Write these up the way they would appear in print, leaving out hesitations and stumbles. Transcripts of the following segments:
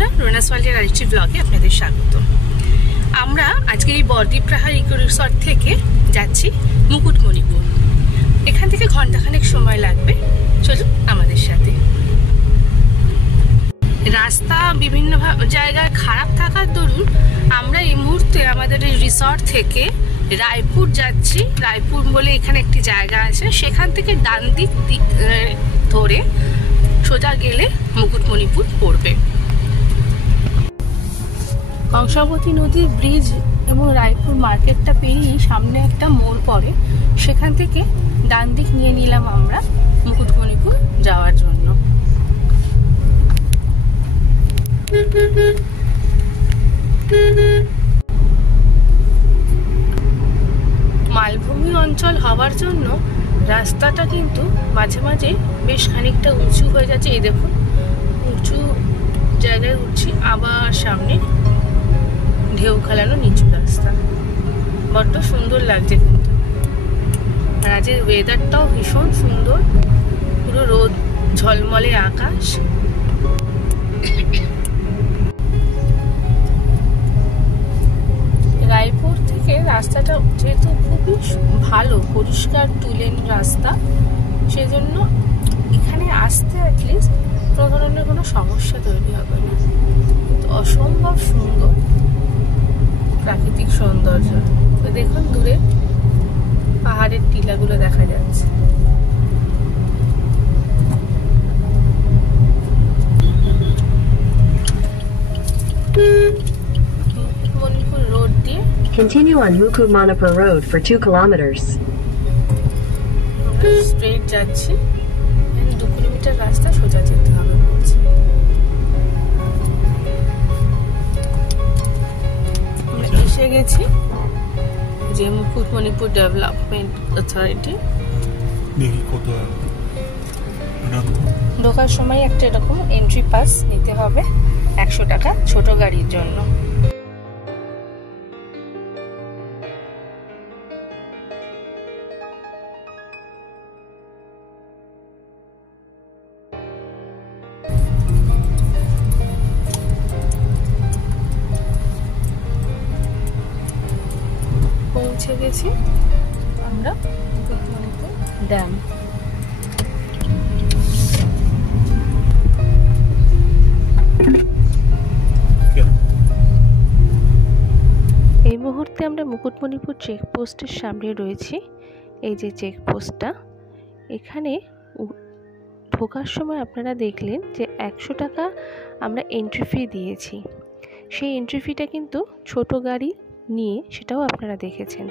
বন্ধুরা, রোনাস ওয়ার্ল্ডের আরেকটি ব্লগে আপনাদের স্বাগত। আমরা আজকে এই বরদ্বীপ পাহাড় ইকো রিসর্ট থেকে যাচ্ছি মুকুটমণিপুর। এখান থেকে ঘন্টাখানেক সময় লাগবে, চলুন আমাদের সাথে। রাস্তা বিভিন্ন জায়গায় খারাপ থাকার দরুন আমরা এই মুহূর্তে আমাদের এই রিসর্ট থেকে রায়পুর যাচ্ছি। রায়পুর বলে এখানে একটি জায়গা আছে, সেখান থেকে ডান দিক ধরে সোজা গেলে মুকুটমণিপুর পড়বে। কংসাবতী নদীর ব্রিজ এবং রায়পুর মার্কেটটা পেরিয়ে সামনে একটা মোড় পড়ে, সেখান থেকে ডান দিক নিয়ে নিলাম আমরা মুকুটমণিপুর যাওয়ার জন্য। মালভূমি অঞ্চল হওয়ার জন্য রাস্তাটা কিন্তু মাঝে মাঝে বেশ খানিকটা উঁচু হয়ে যাচ্ছে। এই দেখুন, উঁচু জায়গায় উঠছি, আবার সামনে ঢেউ খেলানো নিচু রাস্তা। বড্ড সুন্দর লাগছে কিন্তু। আর আজকের ওয়েদারটাও ভীষণ সুন্দর, পুরো রোদ ঝলমলে আকাশ। রায়পুর থেকে রাস্তাটা যেহেতু খুবই ভালো, পরিষ্কার টুলেন রাস্তা, সেজন্য এখানে আসতে অ্যাটলিস্ট কোনো ধরনের কোনো সমস্যা তৈরি হবে না। কিন্তু অসম্ভব সুন্দর প্রাকৃতিক সৌন্দর্য। তো দেখুন, দূরে পাহাড়ের টিলাগুলো দেখা যাচ্ছে। মণিপুর রোড দিয়ে Continue on Mukummanapur Road for 2 kilometers. Straight যাচ্ছি, 2 কিলোমিটার রাস্তা সোজা যেতে হবে বলছে। আমরা এসে গেছি যে মুকুটমণিপুর ডেভেলপমেন্ট অথরিটি। ঢোকার সময় একটা এরকম এন্ট্রি পাস নিতে হবে 100 টাকা ছোট গাড়ির জন্য। পৌঁছে গেছি আমরা মুকুটমণিপুর ড্যাম। এই মুহূর্তে আমরা মুকুটমণিপুর চেকপোস্টের সামনে রয়েছি। এই যে চেকপোস্টটা, এখানে ঢোকার সময় আপনারা দেখলেন যে 100 টাকা আমরা এন্ট্রি ফি দিয়েছি। সেই এন্ট্রি ফিটা কিন্তু ছোট গাড়ি নিয়ে, সেটাও আপনারা দেখেছেন,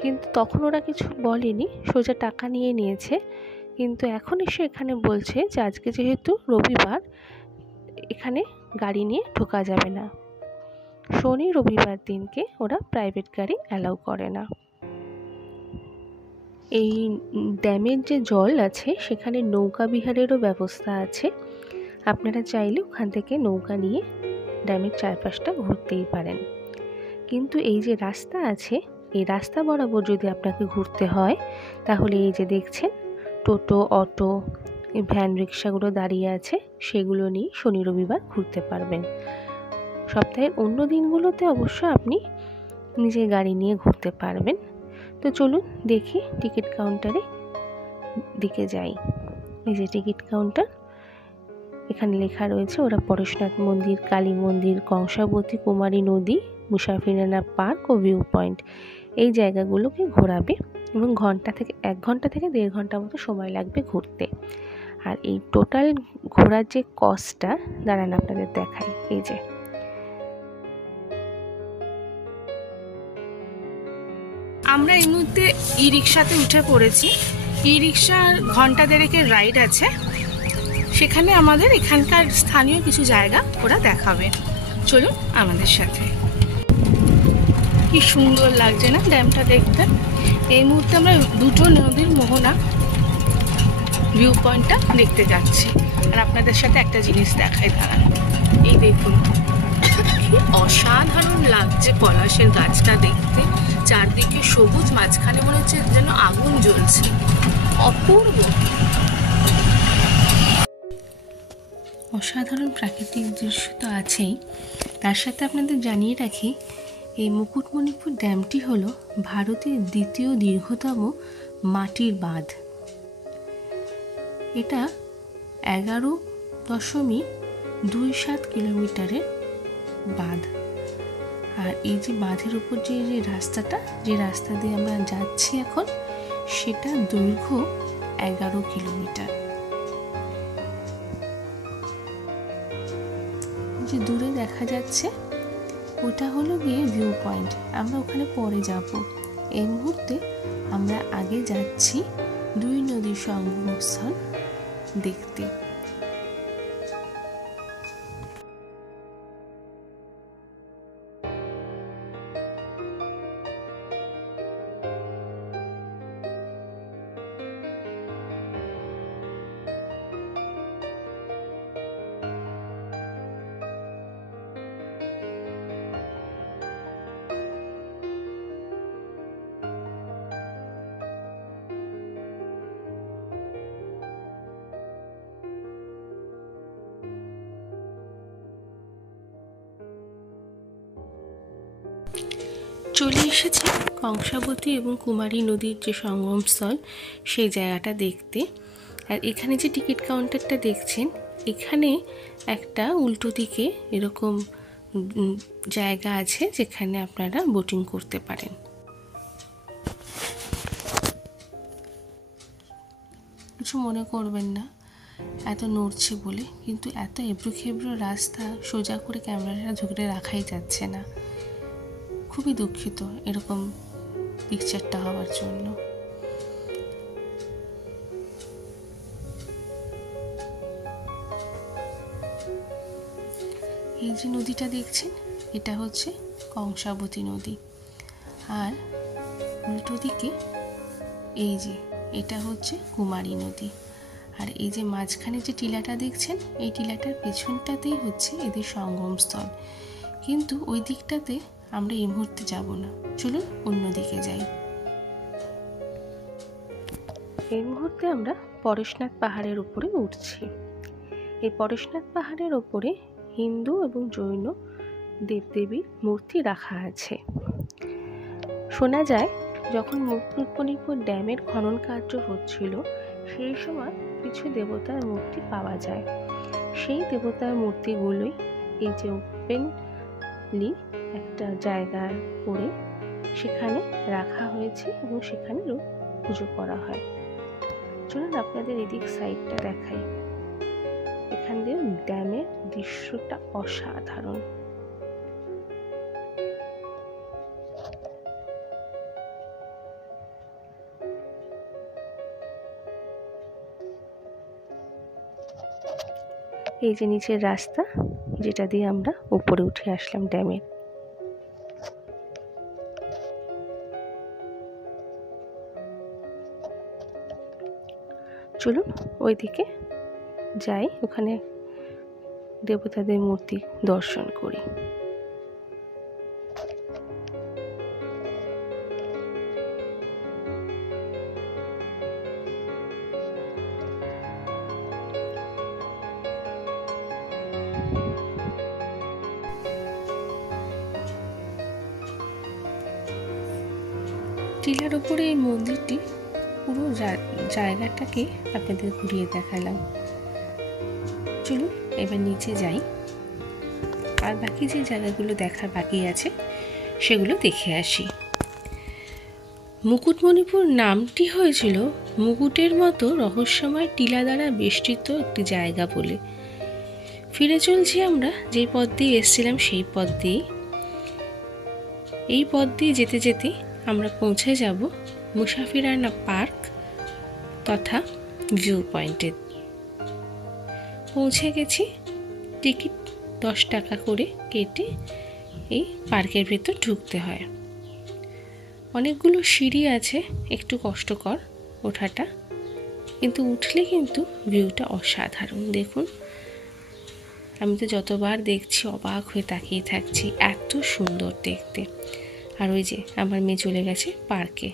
কিন্তু তখন ওরা কিছু বলেনি, সোজা টাকা নিয়ে নিয়েছে। কিন্তু এখন এসে এখানে বলছে যে আজকে যেহেতু রবিবার, এখানে গাড়ি নিয়ে ঢোকা যাবে না। শনি রবিবার দিনকে ওরা প্রাইভেট গাড়ি অ্যালাউ করে না। এই ড্যামের যে জল আছে সেখানে নৌকা বিহারেরও ব্যবস্থা আছে। আপনারা চাইলে ওখান থেকে নৌকা নিয়ে ড্যামের চারপাশটা ঘুরতেই পারেন। কিন্তু এই যে রাস্তা আছে, এই রাস্তা বরাবর যদি আপনাকে ঘুরতে হয়, তাহলে এই যে দেখছেন টোটো, অটো, ভ্যান, রিক্সাগুলো দাঁড়িয়ে আছে, সেগুলো নিয়ে শনি রবিবার ঘুরতে পারবেন। সপ্তাহের অন্য দিনগুলোতে অবশ্য আপনি নিজের গাড়ি নিয়ে ঘুরতে পারবেন। তো চলুন দেখি টিকিট কাউন্টারে দিকে যাই। এই যে টিকিট কাউন্টার, এখানে লেখা রয়েছে ওরা পরশুনাথ মন্দির, কালী মন্দির, কংসাবতী কুমারী নদী, মুসাফিরানা পার্ক ও ভিউ পয়েন্ট, এই জায়গাগুলোকে ঘোরাবে এবং 1 ঘন্টা থেকে 1.5 ঘন্টা মতো সময় লাগবে ঘুরতে। আর এই টোটাল ঘোরার যে কস্টটা, দাঁড়ান আপনাদের দেখাই। এই যে আমরা এই মুহূর্তে ই রিক্সাতে উঠে পড়েছি। ই রিক্সার 1.5 ঘন্টা রাইড আছে, সেখানে আমাদের এখানকার স্থানীয় কিছু জায়গা ওরা দেখাবে। চলুন আমাদের সাথে। কি সুন্দর লাগছে না ড্যামটা দেখতে। এই মুহূর্তে আমরা দুটো নদীর মোহনা ভিউ পয়েন্টটা দেখতে যাচ্ছি। আর আপনাদের সাথে একটা জিনিস দেখাই, দাঁড়ান। এই দেখুন, কি অসাধারণ লাগছে পলাশের গাছটা দেখতে। চারদিকে সবুজ, মাঝখানে মনে হচ্ছে যেন আগুন জ্বলছে, অপূর্ব। অসাধারণ প্রাকৃতিক দৃশ্য তো আছেই, তার সাথে আপনাদের জানিয়ে রাখি এই মুকুটমণিপুর ড্যামটি হলো ভারতের দ্বিতীয় দীর্ঘতম মাটির বাঁধ। এটা 11.27 কিলোমিটারের বাঁধ। আর এই যে বাঁধের উপর যে রাস্তা দিয়ে আমরা যাচ্ছি এখন, সেটা দৈর্ঘ্য 11 কিলোমিটার। যে দূরে দেখা যাচ্ছে ওটা হলো গিয়ে ভিউ পয়েন্ট, আমরা ওখানে পরে যাব। এই মুহূর্তে আমরা আগে যাচ্ছি দুই নদীর সঙ্গমস্থল দেখতে। চলে এসেছি কংসাবতী এবং কুমারী নদীর যে সঙ্গমস্থল সেই জায়গাটা দেখতে। আর এখানে যে টিকিট কাউন্টারটা দেখছেন, এখানে একটা উল্টো দিকে এরকম জায়গা আছে যেখানে আপনারা বোটিং করতে পারেন। কিছু মনে করবেন না এত নড়ছে বলে, কিন্তু এত এবড়ো খেবড়ো রাস্তা, সোজা করে ক্যামেরাটা ধরে রাখাই যাচ্ছে না। খুবই দুঃখিত এরকম পিকচারটা হওয়ার জন্য। এই যে নদীটা দেখছেন, এটা হচ্ছে কংসাবতী নদী। আর উল্টো দিকে এই যে এটা হচ্ছে কুমারী নদী। আর এই যে মাঝখানে যে টিলাটা দেখছেন, এই টিলাটার পেছনটাতেই হচ্ছে এদের সঙ্গমস্থল। কিন্তু ওই দিকটাতে আমরা এই মুহূর্তে যাব না, চলুন অন্যদিকে যাই। এই মুহূর্তে আমরা পরেশনাথ পাহাড়ের উপরে উঠছি। এই পরেশনাথ পাহাড়ের উপরে হিন্দু এবং জৈন দেবদেবীর মূর্তি রাখা আছে। শোনা যায় যখন মুকুটমণিপুর ড্যামের খনন কার্য হচ্ছিল, সেই সময় কিছু দেবতার মূর্তি পাওয়া যায়। সেই দেবতার মূর্তিগুলোই এই যে ওপেনলি একটা জায়গায় করে সেখানে রাখা হয়েছে এবং সেখানে পুজো করা হয়। চলুন আপনাদের এদিক সাইডটা দেখাই। এখান দিয়ে ড্যামের দৃশ্যটা অসাধারণ। এই যে নিচের রাস্তা, যেটা দিয়ে আমরা উপরে উঠে আসলাম ড্যামের। চলুন ওইদিকে যাই, ওখানে দেবতাদের মূর্তি দর্শন করি। টিলার উপরে এই মন্দিরটি, পুরো জায়গাটাকে আপনাদের ঘুরিয়ে দেখালাম। চলুন এবার নিচে যাই, আর বাকি যে জায়গাগুলো দেখার বাকি আছে সেগুলো দেখে আসি। মুকুটমণিপুর নামটি হয়েছিল মুকুটের মতো রহস্যময় টিলা দ্বারা বেষ্টিত একটি জায়গা বলে। ফিরে চলছি আমরা যে পথ দিয়ে এসেছিলাম সেই পথ দিয়েই। এই পথ দিয়ে যেতে যেতে আমরা পৌঁছে যাব মুসাফিরানা পার্ক তথা ভিউ পয়েন্টে। পৌঁছে গেছি। টিকিট 10 টাকা করে কেটে এই পার্কের ভেতর ঢুকতে হয়। অনেকগুলো সিঁড়ি আছে, একটু কষ্টকর ওঠাটা, কিন্তু উঠলে কিন্তু ভিউটা অসাধারণ। দেখুন, আমি তো যতবার দেখছি অবাক হয়ে তাকিয়ে থাকছি, এত সুন্দর দেখতে। আর ওই যে আমার মেয়ে চলে গেছে পার্কে।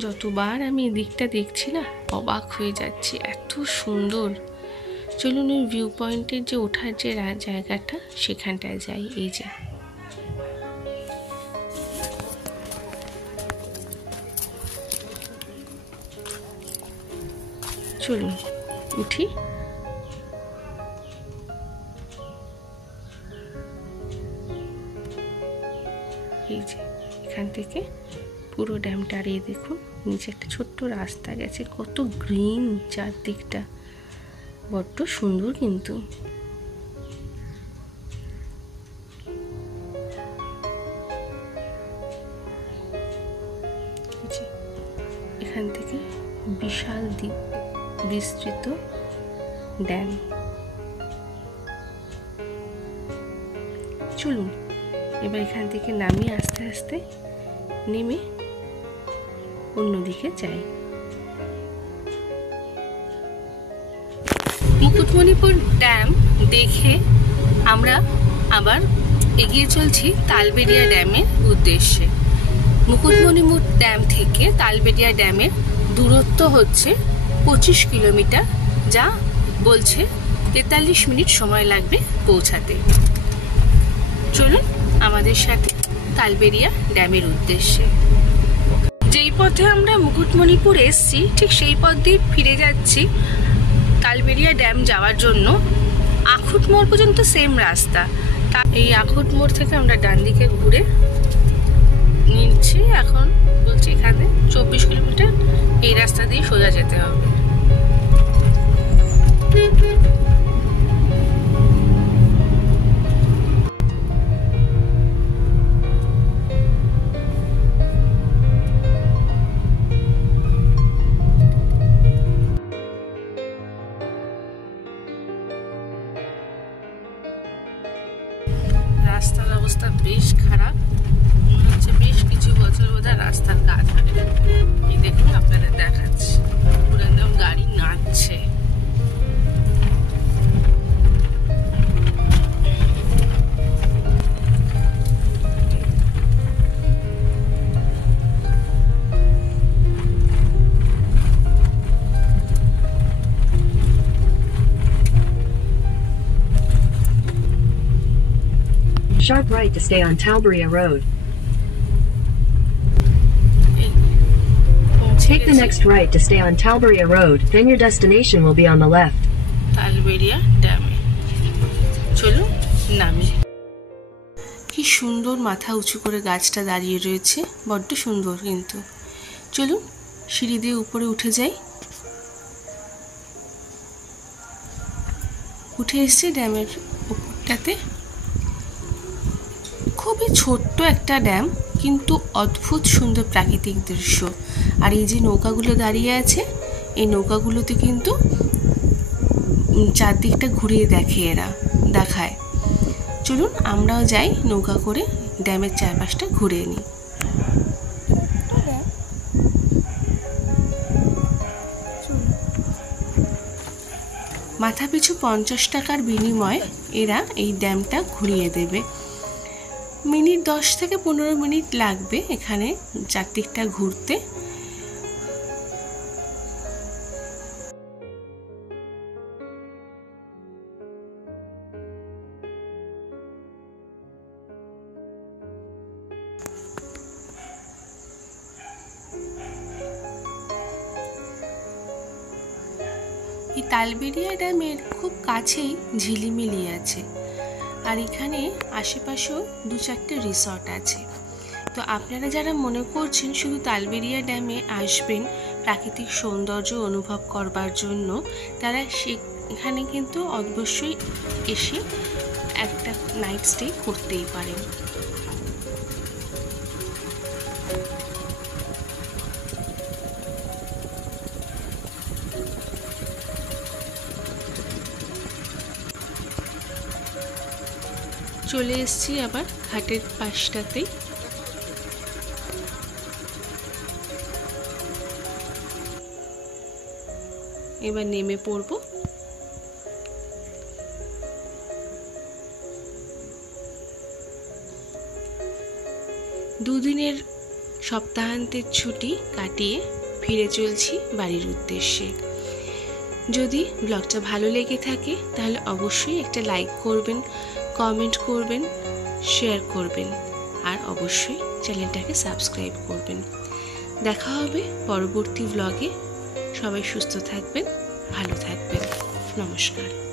যতবার আমি এদিকটা দেখছি না অবাক হয়ে যাচ্ছি, এত সুন্দর। চলুন ওই ভিউ পয়েন্টের যে ওঠার যে জায়গাটা সেখানটায় যাই। এই যে চলুন উঠি। এই যে এখান থেকে পুরো ড্যামটা, আর এই দেখুন নিচে একটা ছোট্ট রাস্তা গেছে, কত গ্রিন চারদিকটা, বড্ড সুন্দর। কিন্তু এখান থেকে বিশাল বিস্তৃত ড্যাম। চলুন এবার এখান থেকে নামি আস্তে আস্তে নেমে অন্যদিকে যাই। মুকুটমণিপুর ড্যাম দেখে আমরা আবার এগিয়ে চলছি তালবেড়িয়া ড্যামের উদ্দেশ্যে। মুকুটমণিপুর ড্যাম থেকে তালবেড়িয়া ড্যামের দূরত্ব হচ্ছে 25 কিলোমিটার, যা বলছে 43 মিনিট সময় লাগবে পৌঁছাতে। চলুন আমাদের সাথে তালবেড়িয়া ড্যামের উদ্দেশ্যে। যেই পথে আমরা মুকুটমণিপুর এসছি ঠিক সেই পথ দিয়ে ফিরে যাচ্ছি তালবেড়িয়া ড্যাম যাওয়ার জন্য। আখুটমোড় পর্যন্ত সেম রাস্তা। এই আখুটমোড় থেকে আমরা ডান দিকে ঘুরে নিচ্ছি। এখন বলছি এখানে 24 কিলোমিটার এই রাস্তা দিয়ে সোজা যেতে হবে। রাস্তার অবস্থা বেশ খারাপ, মনে হচ্ছে বেশ কিছু বছর বোধহয় রাস্তার কাজ হবে। এই দেখুন আপনাদের দেখাচ্ছি, পুরো একদম গাড়ি নাচছে। Sharp right to stay on Talberia Road. Take the next right to stay on Talberia Road, then your destination will be on the left. Talberia ড্যামে চলুন নামি। কি সুন্দর মাথা উঁচু করে গাছটা দাঁড়িয়ে রয়েছে, বড্ড সুন্দর। কিন্তু চলুন সিঁড়ি দিয়ে উপরে উঠে যাই। উঠে এসেছি ড্যামের উপরটাতে। খুবই ছোট্ট একটা ড্যাম, কিন্তু অদ্ভুত সুন্দর প্রাকৃতিক দৃশ্য। আর এই যে নৌকাগুলো দাঁড়িয়ে আছে, এই নৌকাগুলোতে কিন্তু চারদিকটা ঘুরিয়ে দেখায়। চলুন আমরাও যাই নৌকা করে, ড্যামের চারপাশটা ঘুরে নিই। মাথাপিছু 50 টাকার বিনিময়ে এরা এই ড্যামটা ঘুরিয়ে দেবে। মিনিট 10 থেকে 15 মিনিট লাগবে এখানে চারদিকটা ঘুরতে। এই তালবেড়িয়া ড্যামের খুব কাছেই ঝিলিমিলি আছে, আর এখানে আশেপাশেও 2-4টে রিসর্ট আছে। তো আপনারা যারা মনে করছেন শুধু তালবেড়িয়া ড্যামে আসবেন প্রাকৃতিক সৌন্দর্য অনুভব করবার জন্য, তারা সেখানে কিন্তু অবশ্যই এসে একটা নাইট স্টে করতেই পারেন। চলে এসেছি আবার ঘাটের পাশটাতে। এবার নেমে পড়ব। দুদিনের সপ্তাহান্তের ছুটি কাটিয়ে ফিরে চলছি বাড়ির উদ্দেশ্যে। যদি ব্লগটা ভালো লেগে থাকে তাহলে অবশ্যই একটা লাইক করবেন, কমেন্ট করবেন, শেয়ার করবেন আর অবশ্যই চ্যানেলটাকে সাবস্ক্রাইব করবেন। দেখা হবে পরবর্তী ব্লগে। সবাই সুস্থ থাকবেন, ভালো থাকবেন। নমস্কার।